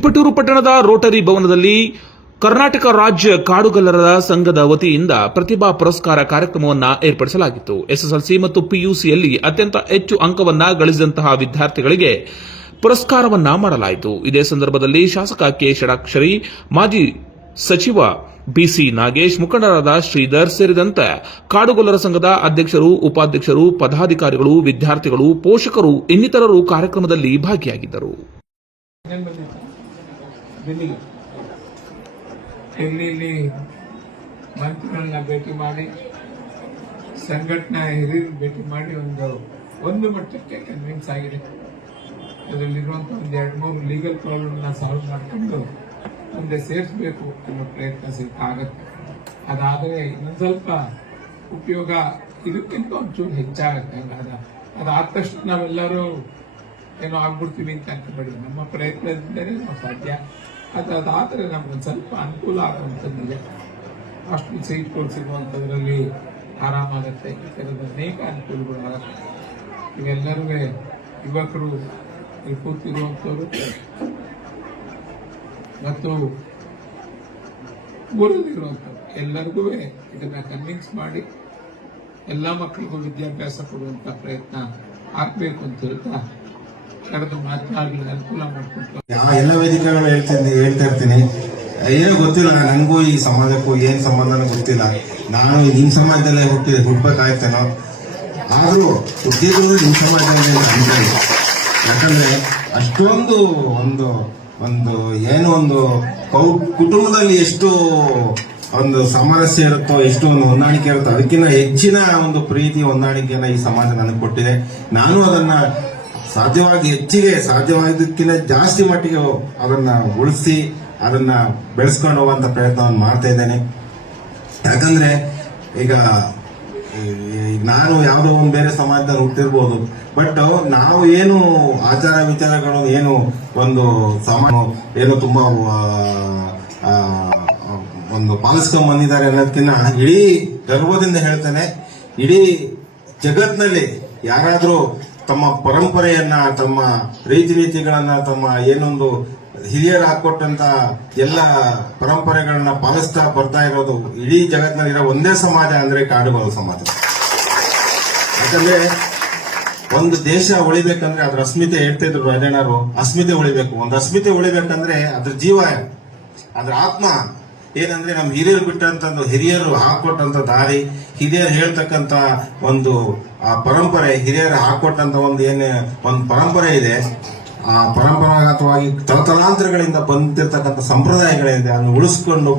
ತಿಪಟೂರು ಪಟ್ಟಣದ ರೋಟರಿ ಭವನದಲ್ಲಿ ಕರ್ನಾಟಕ ರಾಜ್ಯ ಕಾಡುಗೊಲ್ಲರ ಸಂಘದ ವತಿಯಿಂದ ಪ್ರತಿಭಾ ಪುರಸ್ಕಾರ ಕಾರ್ಯಕ್ರಮವನ್ನು ಏರ್ಪಡಿಸಲಾಗಿತ್ತು. ಎಸ್ಎಸ್ಎಲ್ಸಿ ಮತ್ತು ಪಿಯುಸಿಯಲ್ಲಿ ಅತ್ಯಂತ ಹೆಚ್ಚು ಅಂಕವನ್ನು ಗಳಿಸಿದಂತಹ ವಿದ್ಯಾರ್ಥಿಗಳಿಗೆ ಪುರಸ್ಕಾರವನ್ನ ಮಾಡಲಾಯಿತು. ಇದೇ ಸಂದರ್ಭದಲ್ಲಿ ಶಾಸಕ ಕೆ ಷಡಾಕ್ಷರಿ, ಮಾಜಿ ಸಚಿವ ಬಿಸಿ ನಾಗೇಶ್, ಮುಖಂಡರಾದ ಶ್ರೀಧರ್ ಸೇರಿದಂತೆ ಕಾಡುಗೊಲ್ಲರ ಸಂಘದ ಅಧ್ಯಕ್ಷರು, ಉಪಾಧ್ಯಕ್ಷರು, ಪದಾಧಿಕಾರಿಗಳು, ವಿದ್ಯಾರ್ಥಿಗಳು, ಪೋಷಕರು ಇನ್ನಿತರರು ಕಾರ್ಯಕ್ರಮದಲ್ಲಿ ಭಾಗಿಯಾಗಿದ್ದರು. ಇಲ್ಲಿ ಮಂತ್ರಿಗಳನ್ನ ಭೇಟಿ ಮಾಡಿ, ಸಂಘಟನಾ ಹಿರಿಯರು ಭೇಟಿ ಮಾಡಿ ಒಂದು ಮಟ್ಟಕ್ಕೆ ಕನ್ವಿನ್ಸ್ ಆಗಿದೆ. ಅದರಲ್ಲಿರುವಂತಹ ಒಂದು 2-3 ಲೀಗಲ್ ಪ್ರಾಬ್ಲಮ್ನ ಸಾಲ್ವ್ ಮಾಡಿಕೊಂಡು ಮುಂದೆ ಸೇರಿಸಬೇಕು ಅನ್ನೋ ಪ್ರಯತ್ನ ಆಗುತ್ತೆ. ಅದಾದರೆ ಇನ್ನೊಂದು ಸ್ವಲ್ಪ ಉಪಯೋಗ ಇದಕ್ಕಿಂತ ಒಂಚೂರು ಹೆಚ್ಚಾಗುತ್ತೆ. ಅದಾದ ತಕ್ಷಣ ನಾವೆಲ್ಲರೂ ಏನೋ ಆಗ್ಬಿಡ್ತೀವಿ ಅಂತ ಅನ್ಕೋಬೇಡಿ. ನಮ್ಮ ಪ್ರಯತ್ನದಿಂದಲೇ ನಾವು ಸಾಧ್ಯ. ಅದಾದರೆ ನಮ್ಗೊಂದು ಸ್ವಲ್ಪ ಅನುಕೂಲ ಆಗುವಂಥದ್ದಿದೆ. ಹಾಸ್ಟೆಲ್ ಸೀಟ್ಗಳು ಸಿಗುವಂಥದ್ರಲ್ಲಿ ಆರಾಮಾಗುತ್ತೆ. ಈ ಥರದ ಅನೇಕ ಅನುಕೂಲಗಳು ಆಗುತ್ತೆ. ಇವೆಲ್ಲರೂ ಯುವಕರು ಕೂತಿರುವಂಥವ್ರು ಮತ್ತು ಊರಲ್ಲಿರುವಂಥವ್ರು ಎಲ್ಲರಿಗೂ ಇದನ್ನ ಕನ್ವಿನ್ಸ್ ಮಾಡಿ ಎಲ್ಲ ಮಕ್ಕಳಿಗೂ ವಿದ್ಯಾಭ್ಯಾಸ ಕೊಡುವಂಥ ಪ್ರಯತ್ನ ಆಗ್ಬೇಕು ಅಂತ ಹೇಳ್ತಾ ಕರೆದು ಮಾತನಾಡಲಿ ಅನುಕೂಲ ಮಾಡ್ಕೊಂಡು ಎಲ್ಲ ವೇದಿಕೆಗಳು ಹೇಳ್ತಾ ಇರ್ತೀನಿ. ಏನೂ ಗೊತ್ತಿಲ್ಲ ನನಗೂ ಈ ಸಮಾಜಕ್ಕೂ ಏನ್ ಸಂಬಂಧನೂ ಗೊತ್ತಿಲ್ಲ. ನಾನು ನಿಮ್ ಸಮಾಜದಲ್ಲೇ ಹುಡ್ಬೇಕಾಯ್ತೇನೋ, ಆದ್ರೂ ಹುಟ್ಟಿದ್ರು ನಿಮ್ ಸಮಾಜದಲ್ಲಿ ಅನ್ಕೊಳ್ಳಿ. ಯಾಕಂದ್ರೆ ಅಷ್ಟೊಂದು ಒಂದು ಕುಟುಂಬದಲ್ಲಿ ಎಷ್ಟು ಒಂದು ಸಾಮರಸ್ಯ ಇರುತ್ತೋ, ಎಷ್ಟು ಒಂದು ಹೊಂದಾಣಿಕೆ ಇರುತ್ತೋ, ಅದಕ್ಕಿಂತ ಹೆಚ್ಚಿನ ಒಂದು ಪ್ರೀತಿ ಹೊಂದಾಣಿಕೆಯನ್ನ ಈ ಸಮಾಜ ನನಗೆ ಕೊಟ್ಟಿದೆ. ನಾನು ಅದನ್ನ ಸಾಧ್ಯವಾದಕ್ಕಿಂತ ಜಾಸ್ತಿ ಮಟ್ಟಿಗೆ ಅದನ್ನ ಉಳಿಸಿ ಅದನ್ನ ಬೆಳೆಸ್ಕೊಂಡು ಹೋಗುವಂತ ಪ್ರಯತ್ನವನ್ನು ಮಾಡ್ತಾ ಇದ್ದೇನೆ. ಯಾಕಂದ್ರೆ ಈಗ ನಾನು ಯಾವುದೋ ಒಂದು ಬೇರೆ ಸಮಾಜದಲ್ಲಿ ಹುಟ್ಟಿರ್ಬೋದು, ಬಟ್ ನಾವು ಏನು ಆಚಾರ ವಿಚಾರಗಳು ಏನು ಒಂದು ಏನು ತುಂಬಾ ಒಂದು ಪಾಲಿಸ್ಕೊಂಡ್ ಬಂದಿದ್ದಾರೆ ಅನ್ನೋದಕ್ಕಿಂತ ಇಡೀ ಗರ್ವದಿಂದ ಹೇಳ್ತೇನೆ, ಇಡೀ ಜಗತ್ನಲ್ಲಿ ಯಾರಾದ್ರೂ ತಮ್ಮ ಪರಂಪರೆಯನ್ನ, ತಮ್ಮ ರೀತಿಗಳನ್ನ, ತಮ್ಮ ಏನೊಂದು ಹಿರಿಯರು ಹಾಕೊಟ್ಟಂತ ಎಲ್ಲ ಪರಂಪರೆಗಳನ್ನ ಪಾಲಿಸ್ತಾ ಬರ್ತಾ ಇರೋದು ಇಡೀ ಜಗತ್ತಿನಲ್ಲಿರೋ ಒಂದೇ ಸಮಾಜ ಅಂದ್ರೆ ಕಾಡುಗೊಲ್ಲರ ಸಮಾಜ. ಯಾಕಂದ್ರೆ ಒಂದು ದೇಶ ಉಳಿಬೇಕಂದ್ರೆ ಅದ್ರ ಅಸ್ಮಿತೆ ಹೇಳ್ತಿದ್ರು ರಾಜಣ್ಣರು, ಅಸ್ಮಿತೆ ಉಳಿಬೇಕು. ಒಂದು ಅಸ್ಮಿತೆ ಉಳಿಬೇಕಂದ್ರೆ ಅದ್ರ ಜೀವ, ಅದ್ರ ಆತ್ಮ ಏನಂದ್ರೆ ನಮ್ಮ ಹಿರಿಯರು ಬಿಟ್ಟಂತ ಹಿರಿಯರು ಹಾಕೊಟ್ಟಂತ ದಾರಿ, ಹಿರಿಯರು ಹೇಳ್ತಕ್ಕಂತ ಒಂದು ಆ ಪರಂಪರೆ, ಹಿರಿಯರು ಹಾಕೊಟ್ಟಂತ ಒಂದು ಪರಂಪರೆ ಇದೆ. ಆ ಪರಂಪರಾಗತವಾಗಿ ತಲತಲಾಂತರಗಳಿಂದ ಬಂದಿರತಕ್ಕಂಥ ಸಂಪ್ರದಾಯಗಳಿದೆ. ಅದನ್ನು ಉಳಿಸ್ಕೊಂಡು